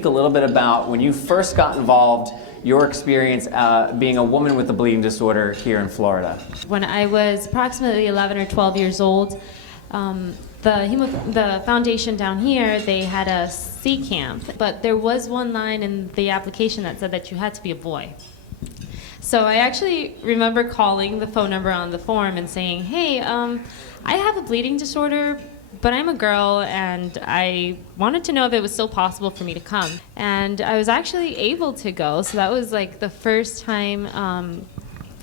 speak a little bit about when you first got involved, your experience being a woman with a bleeding disorder here in Florida? When I was approximately 11 or 12 years old, the foundation down here, they had a C camp, but there was one line in the application that said that you had to be a boy. So I actually remember calling the phone number on the form and saying, hey, I have a bleeding disorder, but I'm a girl, and I wanted to know if it was still possible for me to come. And I was actually able to go, so that was like the first time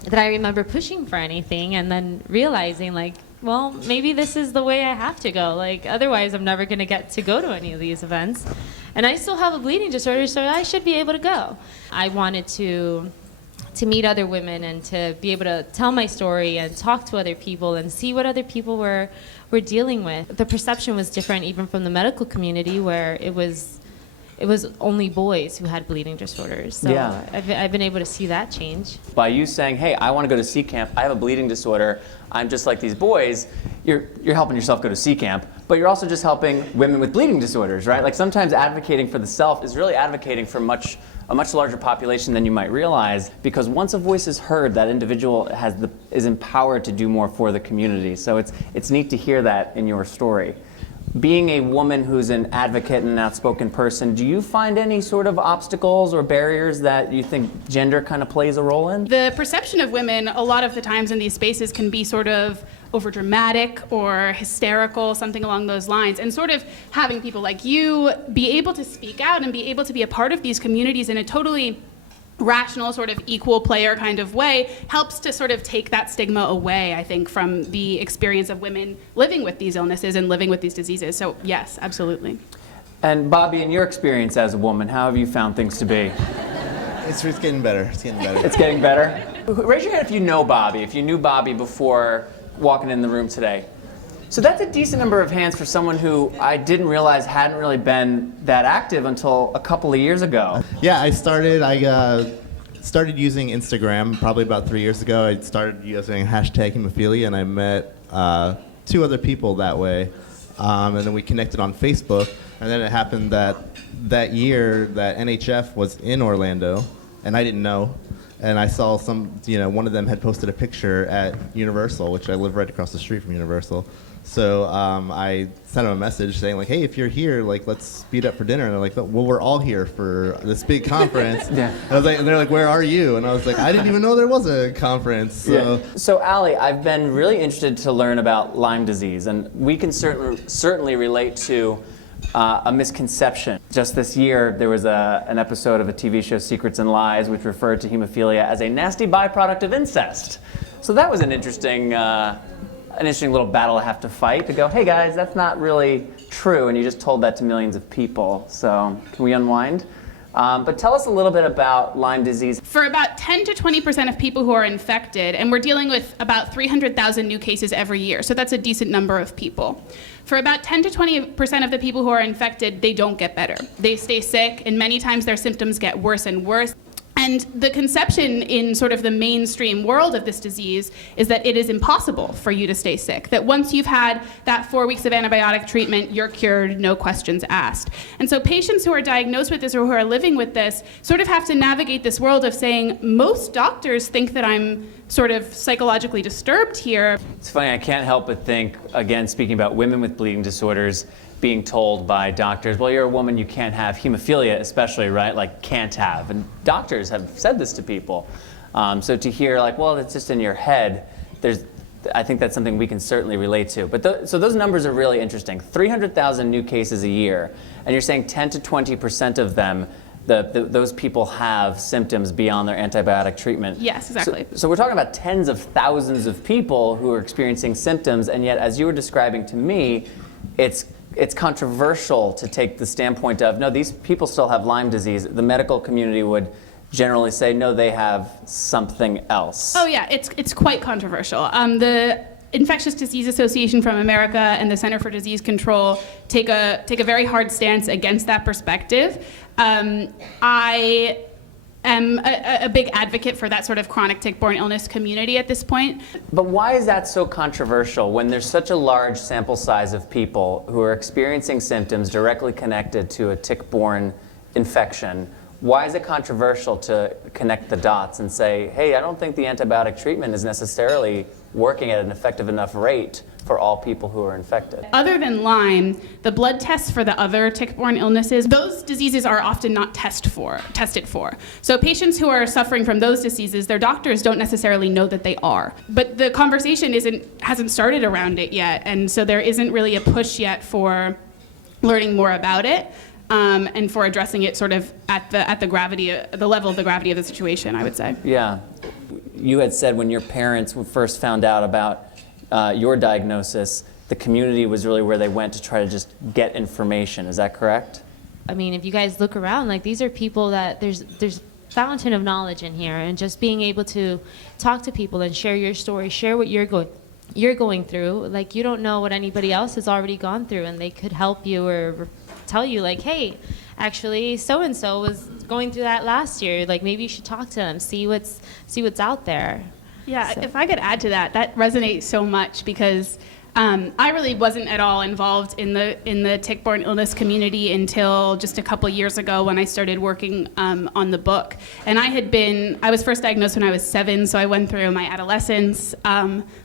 that I remember pushing for anything, and then realizing, like, well, maybe this is the way I have to go. Like, otherwise I'm never going to get to go to any of these events. And I still have a bleeding disorder, so I should be able to go. I wanted to meet other women and to be able to tell my story and talk to other people and see what other people were dealing with. The perception was different even from the medical community, where it was only boys who had bleeding disorders. So yeah. I've been able to see that change. By you saying, hey, I want to go to C camp, I have a bleeding disorder, I'm just like these boys, you're helping yourself go to C camp, but you're also just helping women with bleeding disorders, right? Like, sometimes advocating for the self is really advocating for a much larger population than you might realize, because once a voice is heard, that individual is empowered to do more for the community. So it's neat to hear that in your story. Being a woman who's an advocate and an outspoken person, do you find any sort of obstacles or barriers that you think gender kind of plays a role in? The perception of women a lot of the times in these spaces can be sort of overdramatic or hysterical, something along those lines. And sort of having people like you be able to speak out and be able to be a part of these communities in a totally rational, sort of equal player kind of way helps to sort of take that stigma away, I think, from the experience of women living with these illnesses and living with these diseases. So yes, absolutely. And Bobby, in your experience as a woman, how have you found things to be? It's getting better. It's getting better. It's getting better? Raise your hand if you know Bobby, if you knew Bobby before walking in the room today. So that's a decent number of hands for someone who I didn't realize hadn't really been that active until a couple of years ago. Yeah, I started using Instagram probably about 3 years ago. I started using hashtag Hemophilia, and I met 2 other people that way. And then we connected on Facebook. And then it happened that year that NHF was in Orlando, and I didn't know. And I saw one of them had posted a picture at Universal, which I live right across the street from Universal. So I sent them a message saying, like, hey, if you're here, like, let's meet up for dinner. And they're like, well, we're all here for this big conference. Yeah. And they're like, where are you? And I was like, I didn't even know there was a conference. So. Yeah. So Allie, I've been really interested to learn about Lyme disease, and we can certainly relate to a misconception. Just this year, there was an episode of a TV show, Secrets and Lies, which referred to hemophilia as a nasty byproduct of incest. So that was an interesting little battle I have to fight, to go, hey guys, that's not really true, and you just told that to millions of people. So can we unwind? But tell us a little bit about Lyme disease. For about 10 to 20% of people who are infected, and we're dealing with about 300,000 new cases every year, so that's a decent number of people. For about 10 to 20% of the people who are infected, they don't get better. They stay sick, and many times their symptoms get worse and worse. And the conception in sort of the mainstream world of this disease is that it is impossible for you to stay sick, that once you've had that 4 weeks of antibiotic treatment, you're cured, no questions asked. And so patients who are diagnosed with this or who are living with this sort of have to navigate this world of saying, most doctors think that I'm sort of psychologically disturbed here. It's funny, I can't help but think, again, speaking about women with bleeding disorders, being told by doctors, well, you're a woman, you can't have hemophilia, especially, right? Like, can't have. And doctors have said this to people. So to hear, like, well, it's just in your head, I think that's something we can certainly relate to. But so those numbers are really interesting. 300,000 new cases a year, and you're saying 10 to 20% of them, those people have symptoms beyond their antibiotic treatment. Yes, exactly. So we're talking about tens of thousands of people who are experiencing symptoms, and yet, as you were describing to me, it's controversial to take the standpoint of, no, these people still have Lyme disease. The medical community would generally say, no, they have something else. Oh yeah, it's quite controversial. The Infectious Disease Association from America and the Center for Disease Control take a very hard stance against that perspective. I am a big advocate for that sort of chronic tick-borne illness community at this point. But why is that so controversial when there's such a large sample size of people who are experiencing symptoms directly connected to a tick-borne infection, why is it controversial to connect the dots and say, hey, I don't think the antibiotic treatment is necessarily working at an effective enough rate for all people who are infected? Other than Lyme, the blood tests for the other tick-borne illnesses, those diseases are often not tested for. So patients who are suffering from those diseases, their doctors don't necessarily know that they are. But the conversation hasn't started around it yet, and so there isn't really a push yet for learning more about it. And for addressing it sort of at the level of the gravity of the situation, I would say. Yeah. You had said when your parents first found out about your diagnosis, the community was really where they went to try to just get information. Is that correct? I mean, if you guys look around, like these are people that there's fountain of knowledge in here, and just being able to talk to people and share your story, share what you're going through. Like, you don't know what anybody else has already gone through, and they could help you or tell you, like, hey, actually so and so was going through that last year, like maybe you should talk to them, see what's out there. Yeah, So. if I could add to that, that resonates so much because I really wasn't at all involved in the tick-borne illness community until just a couple years ago when I started working on the book. And I was first diagnosed when I was 7, so I went through my adolescence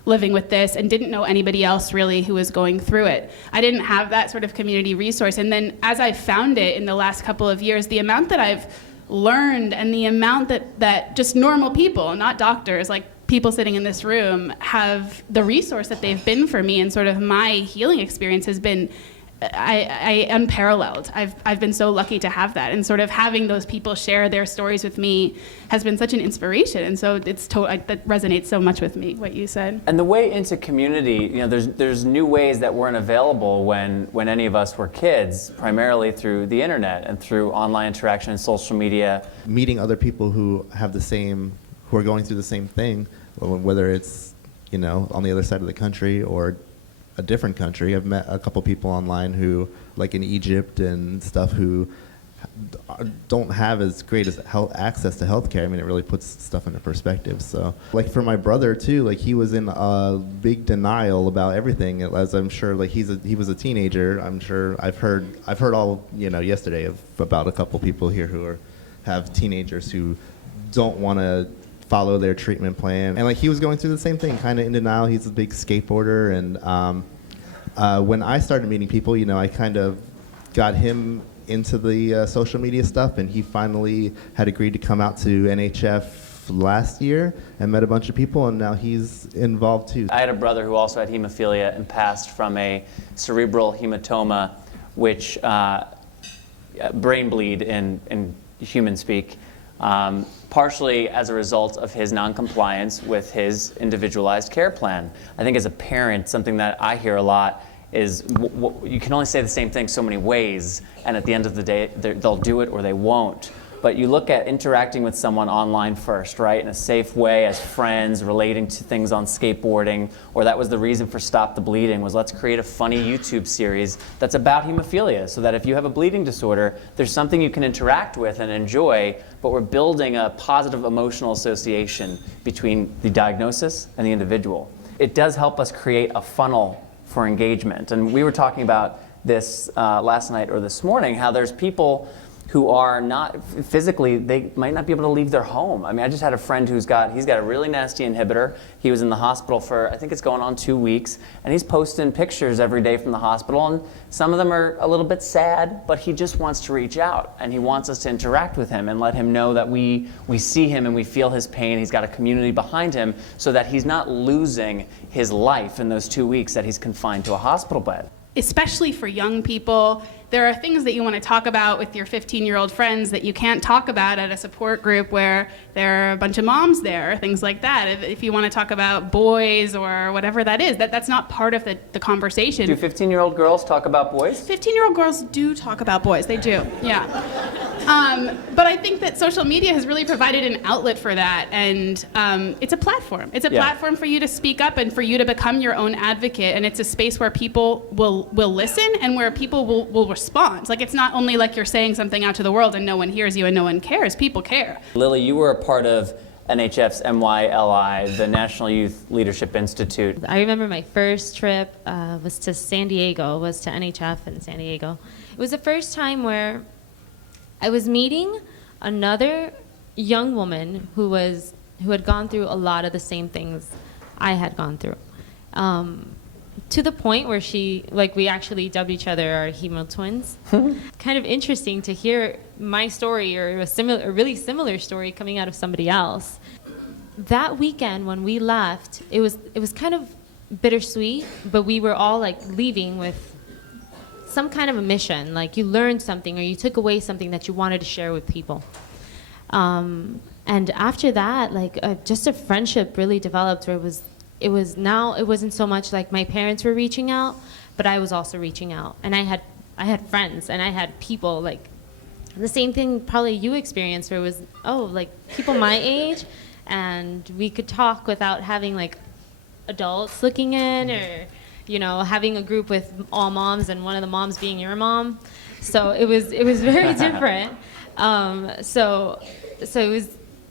living with this and didn't know anybody else really who was going through it. I didn't have that sort of community resource. And then as I found it in the last couple of years, the amount that I've learned and the amount that just normal people, not doctors, like people sitting in this room, have the resource that they've been for me, and sort of my healing experience has been unparalleled. I've been so lucky to have that, and sort of having those people share their stories with me has been such an inspiration. And so that resonates so much with me, what you said. And the way into community, there's new ways that weren't available when any of us were kids, primarily through the internet and through online interaction and social media. Meeting other people who are going through the same thing, whether it's on the other side of the country or a different country. I've met a couple people online who, like in Egypt and stuff, who don't have as great as access to healthcare. I mean, it really puts stuff into perspective. So, like for my brother too, like he was in a big denial about everything. As I'm sure, like he was a teenager. I'm sure I've heard all yesterday about a couple people here who have teenagers who don't want to follow their treatment plan, and like he was going through the same thing, kind of in denial. He's a big skateboarder, and when I started meeting people, I kind of got him into the social media stuff, and he finally had agreed to come out to NHF last year and met a bunch of people, and now he's involved too. I had a brother who also had hemophilia and passed from a cerebral hematoma, which brain bleed in human speak. Partially as a result of his noncompliance with his individualized care plan. I think as a parent, something that I hear a lot is you can only say the same thing so many ways, and at the end of the day, they'll do it or they won't. But you look at interacting with someone online first, right, in a safe way as friends, relating to things on skateboarding, or that was the reason for Stop the Bleeding, was let's create a funny YouTube series that's about hemophilia, so that if you have a bleeding disorder, there's something you can interact with and enjoy, but we're building a positive emotional association between the diagnosis and the individual. It does help us create a funnel for engagement. And we were talking about this last night or this morning, how there's people who are not physically, they might not be able to leave their home. I mean, I just had a friend he's got a really nasty inhibitor. He was in the hospital for, I think it's going on 2 weeks, and he's posting pictures every day from the hospital, and some of them are a little bit sad, but he just wants to reach out, and he wants us to interact with him and let him know that we see him and we feel his pain. He's got a community behind him so that he's not losing his life in those 2 weeks that he's confined to a hospital bed. Especially for young people, there are things that you want to talk about with your 15-year-old friends that you can't talk about at a support group where there are a bunch of moms there, things like that. If you want to talk about boys or whatever that is, that's not part of the conversation. Do 15-year-old girls talk about boys? 15-year-old girls do talk about boys, they do, yeah. But I think that social media has really provided an outlet for that, and it's a platform. It's a platform for you to speak up and for you to become your own advocate, and it's a space where people will listen and where people will respond. Like, it's not only like you're saying something out to the world and no one hears you and no one cares. People care. Lily, you were a part of NHF's MYLI, the National Youth Leadership Institute. I remember my first trip was to San Diego, was to NHF in San Diego. It was the first time where I was meeting another young woman who had gone through a lot of the same things I had gone through. To the point where we actually dubbed each other our hemo twins. Kind of interesting to hear my story or a really similar story coming out of somebody else. That weekend when we left, it was kind of bittersweet, but we were all like leaving with some kind of a mission. Like you learned something or you took away something that you wanted to share with people. And after that, just a friendship really developed where it wasn't so much like my parents were reaching out, but I was also reaching out. And I had friends and I had people like the same thing probably you experienced where it was, people my age, and we could talk without having like adults looking in or, having a group with all moms and one of the moms being your mom. So it was very different. So it was,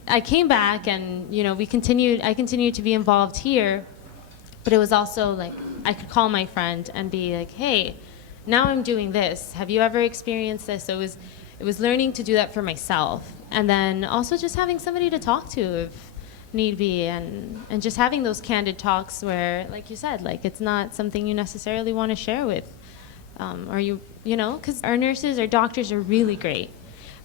I came back and, I continued to be involved here, but it was also like, I could call my friend and be like, hey, now I'm doing this. Have you ever experienced this? So it was learning to do that for myself. And then also just having somebody to talk to if need be, and just having those candid talks where, like you said, like it's not something you necessarily want to share with, because our nurses, our doctors are really great.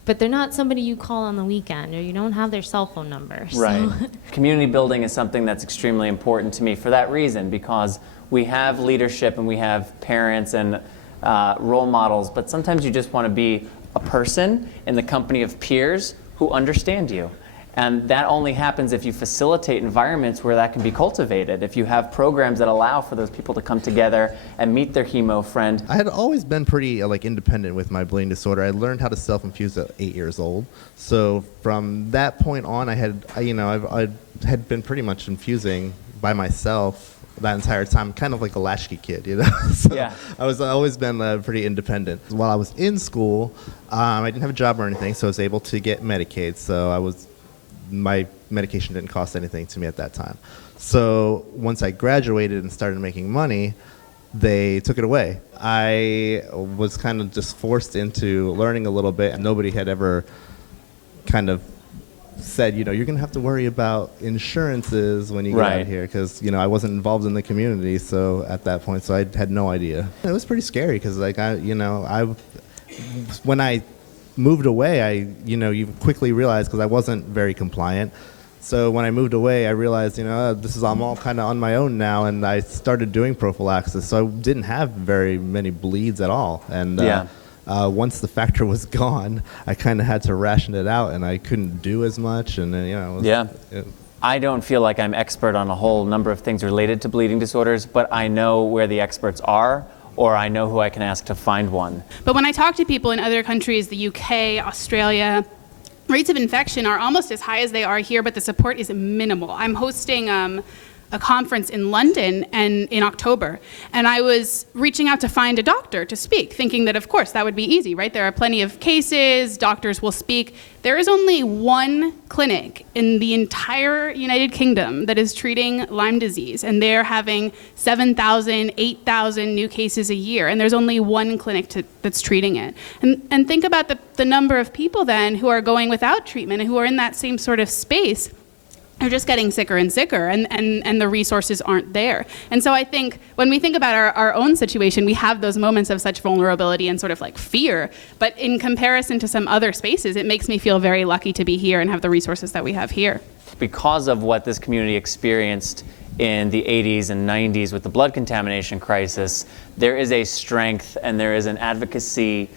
But they're not somebody you call on the weekend, or you don't have their cell phone number. So. Right. Community building is something that's extremely important to me for that reason, because we have leadership and we have parents and role models, but sometimes you just want to be a person in the company of peers who understand you. And that only happens if you facilitate environments where that can be cultivated, if you have programs that allow for those people to come together and meet their hemo friend. I had always been pretty independent with my bleeding disorder. I learned how to self-infuse at 8 years old. So from that point on, I had been pretty much infusing by myself that entire time, kind of like a latchkey kid, So Yeah. I was always been pretty independent. While I was in school, I didn't have a job or anything, so I was able to get Medicaid. So my medication didn't cost anything to me at that time. So once I graduated and started making money, they took it away. I was kind of just forced into learning a little bit. Nobody had ever kind of said, you're going to have to worry about insurances when you get out here, because I wasn't involved in the community. So at that point, so I had no idea. It was pretty scary because when I moved away, you quickly realize, because I wasn't very compliant. So when I moved away, I realized, I'm all kind of on my own now, and I started doing prophylaxis. So I didn't have very many bleeds at all. And once the factor was gone, I kind of had to ration it out, and I couldn't do as much. And I don't feel like I'm expert on a whole number of things related to bleeding disorders, but I know where the experts are, or I know who I can ask to find one. But when I talk to people in other countries, the UK, Australia, rates of infection are almost as high as they are here, but the support is minimal. I'm hosting a conference in London in October, and I was reaching out to find a doctor to speak, thinking that, of course, that would be easy, right? There are plenty of cases, doctors will speak. There is only one clinic in the entire United Kingdom that is treating Lyme disease, and they're having 7,000, 8,000 new cases a year, and there's only one clinic that's treating it. And think about the number of people then who are going without treatment and who are in that same sort of space. They're just getting sicker and sicker, and the resources aren't there. And so I think when we think about our own situation, we have those moments of such vulnerability and sort of like fear. But in comparison to some other spaces, it makes me feel very lucky to be here and have the resources that we have here. Because of what this community experienced in the 80s and 90s with the blood contamination crisis, there is a strength and there is an advocacy.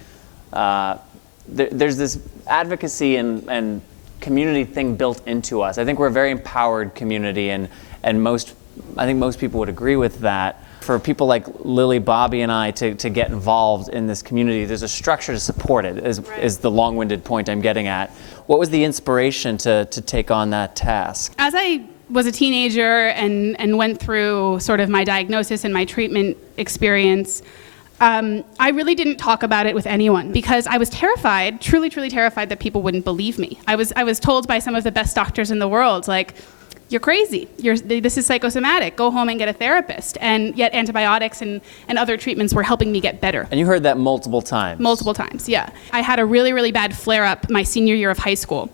There's this advocacy and community thing built into us. I think we're a very empowered community, and I think most people would agree with that. For people like Lily, Bobby, and I to get involved in this community, there's a structure to support it, is the long-winded point I'm getting at. What was the inspiration to take on that task? As I was a teenager and went through sort of my diagnosis and my treatment experience, I really didn't talk about it with anyone because I was terrified, truly, truly terrified that people wouldn't believe me. I was told by some of the best doctors in the world, like, you're crazy. This is psychosomatic. Go home and get a therapist. And yet antibiotics and other treatments were helping me get better. And you heard that multiple times? Multiple times, yeah. I had a really, really bad flare-up my senior year of high school,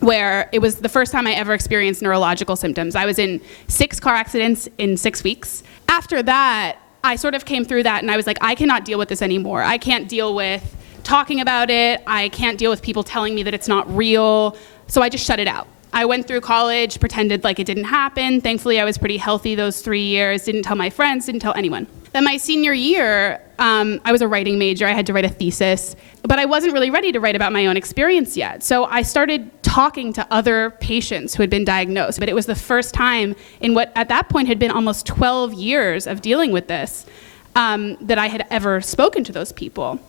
where it was the first time I ever experienced neurological symptoms. I was in 6 car accidents in 6 weeks. After that, I sort of came through that and I was like, I cannot deal with this anymore. I can't deal with talking about it. I can't deal with people telling me that it's not real. So I just shut it out. I went through college, pretended like it didn't happen. Thankfully, I was pretty healthy those 3 years, didn't tell my friends, didn't tell anyone. Then my senior year, I was a writing major. I had to write a thesis, but I wasn't really ready to write about my own experience yet. So I started talking to other patients who had been diagnosed, but it was the first time in what at that point had been almost 12 years of dealing with this that I had ever spoken to those people.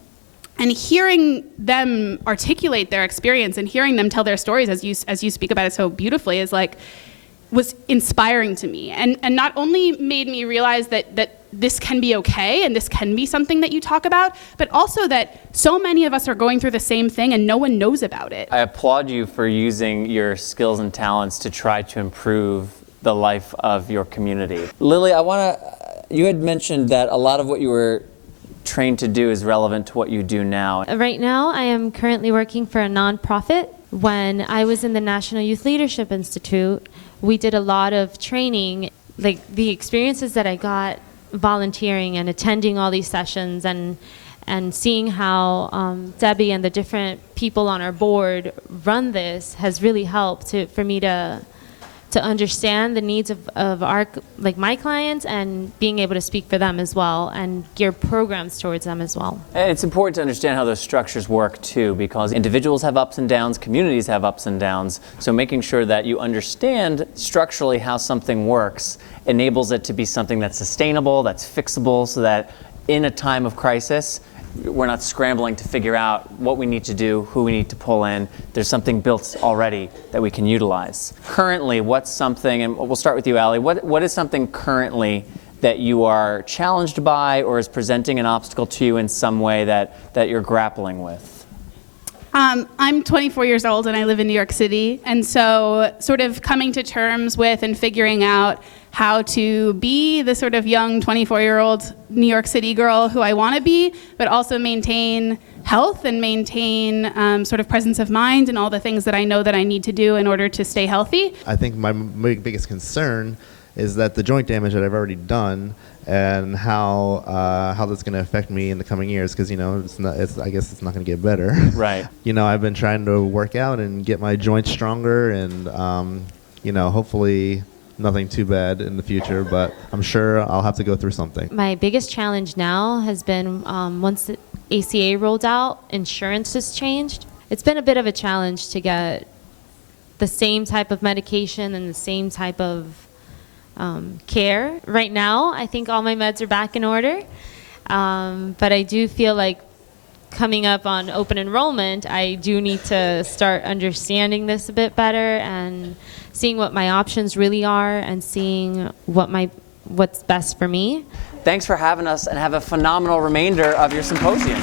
And hearing them articulate their experience and hearing them tell their stories, as you speak about it so beautifully, was inspiring to me. And not only made me realize that this can be okay and this can be something that you talk about, but also that so many of us are going through the same thing and no one knows about it. I applaud you for using your skills and talents to try to improve the life of your community. Lily, you had mentioned that a lot of what you were trained to do is relevant to what you do now. Right now, I am currently working for a nonprofit. When I was in the National Youth Leadership Institute, we did a lot of training, like the experiences that I got volunteering and attending all these sessions and seeing how Debbie and the different people on our board run this has really helped for me to understand the needs of my clients and being able to speak for them as well and gear programs towards them as well. And it's important to understand how those structures work too, because individuals have ups and downs, communities have ups and downs. So making sure that you understand structurally how something works enables it to be something that's sustainable, that's fixable, so that in a time of crisis, we're not scrambling to figure out what we need to do, who we need to pull in. There's something built already that we can utilize. Currently, what's something, and we'll start with you, Allie, what is something currently that you are challenged by or is presenting an obstacle to you in some way that you're grappling with? I'm 24 years old and I live in New York City, and so sort of coming to terms with and figuring out how to be the sort of young 24-year-old New York City girl who I want to be, but also maintain health and maintain sort of presence of mind and all the things that I know that I need to do in order to stay healthy. I think my biggest concern is that the joint damage that I've already done and how that's going to affect me in the coming years, because I guess it's not going to get better. Right. I've been trying to work out and get my joints stronger, and hopefully nothing too bad in the future, but I'm sure I'll have to go through something. My biggest challenge now has been once the ACA rolled out, insurance has changed. It's been a bit of a challenge to get the same type of medication and the same type of care. Right now, I think all my meds are back in order, but I do feel like coming up on open enrollment, I do need to start understanding this a bit better and seeing what my options really are and seeing what's best for me. Thanks for having us, and have a phenomenal remainder of your symposium.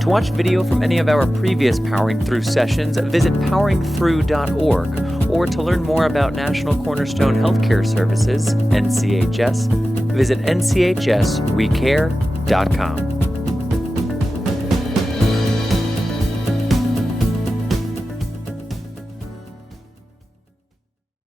To watch video from any of our previous Powering Through sessions, visit poweringthrough.org, or to learn more about National Cornerstone Healthcare Services, NCHS, visit nchswecare.com.